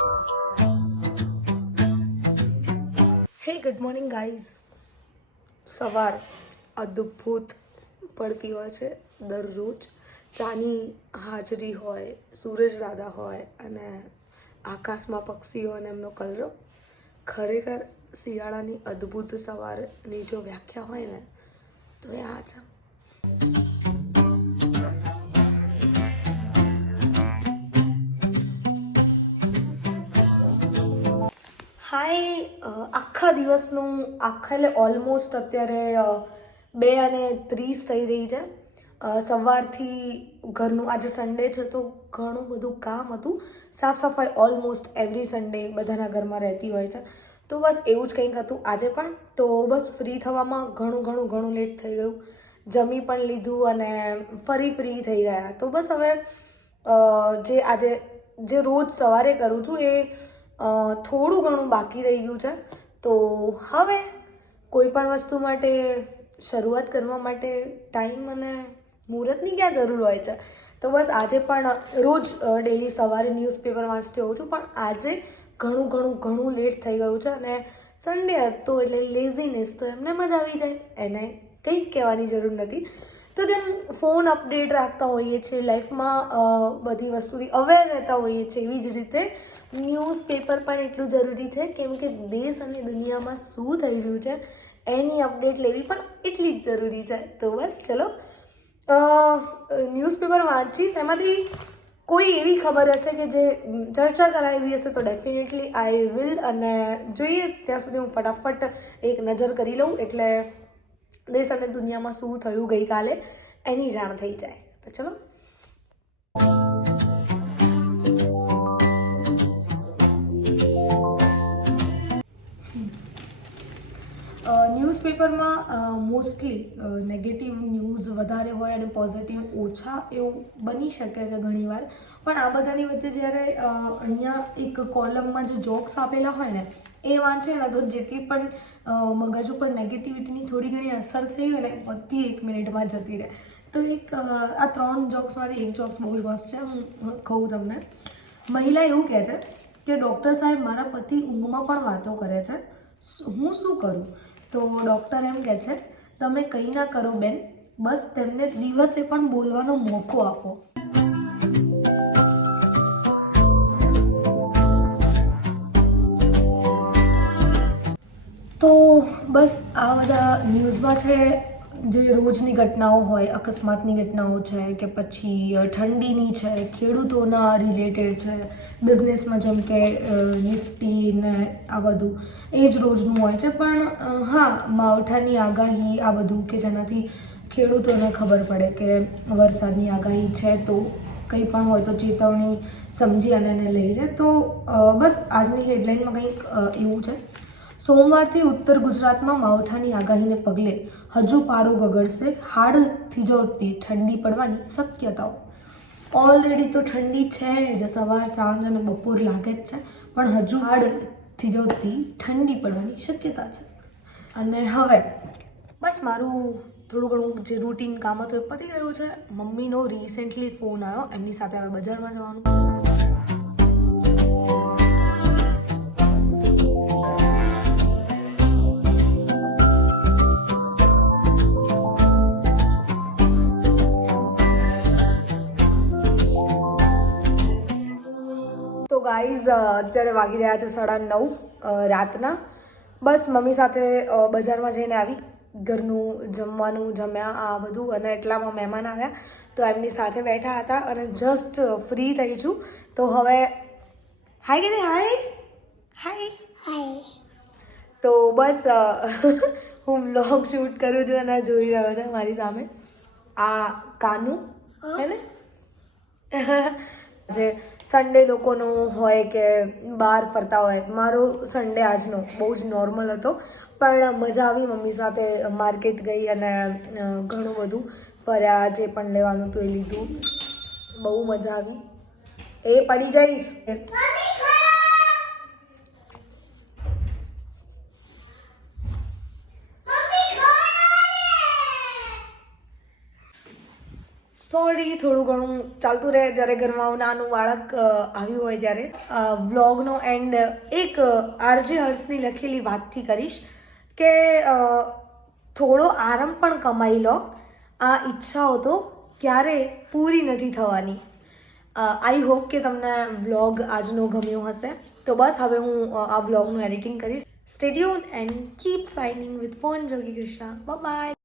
હે good morning guys. સવાર અદ્ભુત પડતી હોય છે દરરોજ. ચાની હાજરી હોય, સૂરજ દાદા હોય અને આકાશમાં પક્ષીઓ અને એમનો કલરો. ખરેખર શિયાળાની અદ્ભુત સવારની જો વ્યાખ્યા હોય ને તો એ આ છે. હાય, આખા દિવસનું એટલે ઓલમોસ્ટ અત્યારે 2:30 થઈ રહી છે. સવારથી ઘરનું આજે સન્ડે છે તો ઘણું બધું કામ હતું. સાફ સફાઈ ઓલમોસ્ટ એવરી સન્ડે બધાના ઘરમાં રહેતી હોય છે, તો બસ એવું જ કંઈક હતું આજે પણ. તો બસ ફ્રી થવામાં ઘણું લેટ થઈ ગયું. જમી પણ લીધું અને ફરી ફ્રી થઈ ગયા. તો બસ હવે જે રોજ સવારે કરું છું એ થોડું ઘણું બાકી રહી ગયું છે. તો હવે કોઈ પણ વસ્તુ માટે શરૂઆત કરવા માટે ટાઈમ અને મુહૂર્તની ક્યાં જરૂર હોય છે. તો બસ આજે પણ રોજ ડેલી સવારે ન્યૂઝપેપર વાંચતી હોઉં છું, પણ આજે ઘણું લેટ થઈ ગયું છે. અને સન્ડે હતો એટલે લેઝીનેસ તો એમને મજા આવી જાય, એને કંઈક કહેવાની જરૂર નથી. તો જેમ ફોન અપડેટ રાખતા હોઈએ છીએ, લાઈફમાં બધી વસ્તુથી અવેર રહેતા હોઈએ છીએ, એવી જ રીતે ન્યૂઝપેપર પણ એટલું જરૂરી છે, કેમ કે દેશ અને દુનિયામાં શું થઈ રહ્યું છે એની અપડેટ લેવી પણ એટલી જ જરૂરી છે. તો બસ ચલો ન્યૂઝપેપર વાંચીશ, એમાંથી કોઈ એવી ખબર હશે કે જે ચર્ચા કરાવી હશે તો ડેફિનેટલી આઈ વિલ. અને જોઈએ ત્યાં સુધી હું ફટાફટ એક નજર કરી લઉં એટલે દેશ અને દુનિયામાં શું થયું ગઈકાલે એની જાણ થઈ જાય. તો ચલો ન્યૂઝપેપરમાં મોસ્ટલી નેગેટિવ ન્યૂઝ વધારે હોય અને પોઝિટિવ ઓછા એવું બની શકે છે ઘણીવાર. પણ આ બધાની વચ્ચે જ્યારે અહીંયા એક કોલમમાં જે જોક્સ આપેલા હોય ને એ વાંચે ને તો જેટલી પણ મગજ ઉપર નેગેટિવિટીની થોડી ઘણી અસર થઈ હોય ને બધી 1 મિનિટમાં જતી રહે. તો આ 3 જોક્સમાંથી એક જોક્સ બહુ જ મસ્ત છે, હું કહું તમને. મહિલા એવું કહે છે કે ડૉક્ટર સાહેબ, મારા પતિ ઊંઘમાં પણ વાતો કરે છે, હું શું કરું? તો ડૉક્ટર એમ કહે છે, તમે કંઈ ના કરો બેન, બસ તેમને દિવસે પણ બોલવાનો મોકો આપો. તો બસ આ બધા ન્યૂઝમાં છે જે રોજની ઘટનાઓ હોય, અકસ્માતની ઘટનાઓ છે કે પછી ઠંડીની છે, ખેડૂતોના રિલેટેડ છે, બિઝનેસમાં જેમ કે નિફ્ટી ને આ બધું એ જ રોજનું હોય છે. પણ હા, માવઠાની આગાહી આ બધું કે જેનાથી ખેડૂતોને ખબર પડે કે વરસાદની આગાહી છે, તો કંઈ પણ હોય તો ચેતવણી સમજી અને એને લઈ લે. તો બસ આજની હેડલાઇનમાં કંઈક એવું છે. સોમવારથી ઉત્તર ગુજરાતમાં માવઠાની આગાહીને પગલે હજુ પારો ગગડશે, હાડ થીજવતી ઠંડી પડવાની શક્યતાઓ. ઓલરેડી તો ઠંડી છે જે સવાર સાંજ અને બપોર લાગે જ છે, પણ હજુ હાડ થીજવતી ઠંડી પડવાની શક્યતા છે. અને હવે બસ મારું થોડું ઘણું જે રૂટીન કામ હતું એ પતી ગયું છે. મમ્મીનો રિસેન્ટલી ફોન આવ્યો, એમની સાથે હવે બજારમાં જવાનું છે. તો ગાઈઝ અત્યારે વાગી રહ્યા છે 9:30 રાતના. બસ મમ્મી સાથે બજારમાં જઈને આવી, ઘરનું જમવાનું જમ્યા આ બધું, અને એટલામાં મહેમાન આવ્યા તો એમની સાથે બેઠા હતા અને જસ્ટ ફ્રી થઈ છું. તો હવે હાય કે હાય હાય હાય. તો બસ હું વ્લોગ શૂટ કરું છું અને જોઈ રહ્યો છે મારી સામે આ કાનુ હે ને. જે સન્ડે લોકોનો હોય કે બહાર ફરતા હોય, મારો સન્ડે આજનો બહુ જ નોર્મલ હતો, પણ મજા આવી. મમ્મી સાથે માર્કેટ ગઈ અને ઘણું બધું ફર્યા, જે પણ લેવાનું હતું એ લીધું, બહુ મજા આવી. એ પડી જઈશ. સોરી. કરી, થોડું ઘણું ચાલતું રહે જ્યારે ઘરમાં નાનું બાળક આવ્યું હોય ત્યારે. વ્લોગનો એન્ડ એક આરજે હર્ષની લખેલી વાતથી કરીશ કે થોડો આરામ પણ કમાઈ લો. આ ઈચ્છાઓ તો ક્યારે પૂરી નથી થવાની. આઈ હોપ કે તમને વ્લોગ આજનો ગમ્યો હશે. તો બસ હવે હું આ વ્લોગનું એડિટિંગ કરીશ. Stay tune and keep signing with phone Jogi Krishna. Bye bye.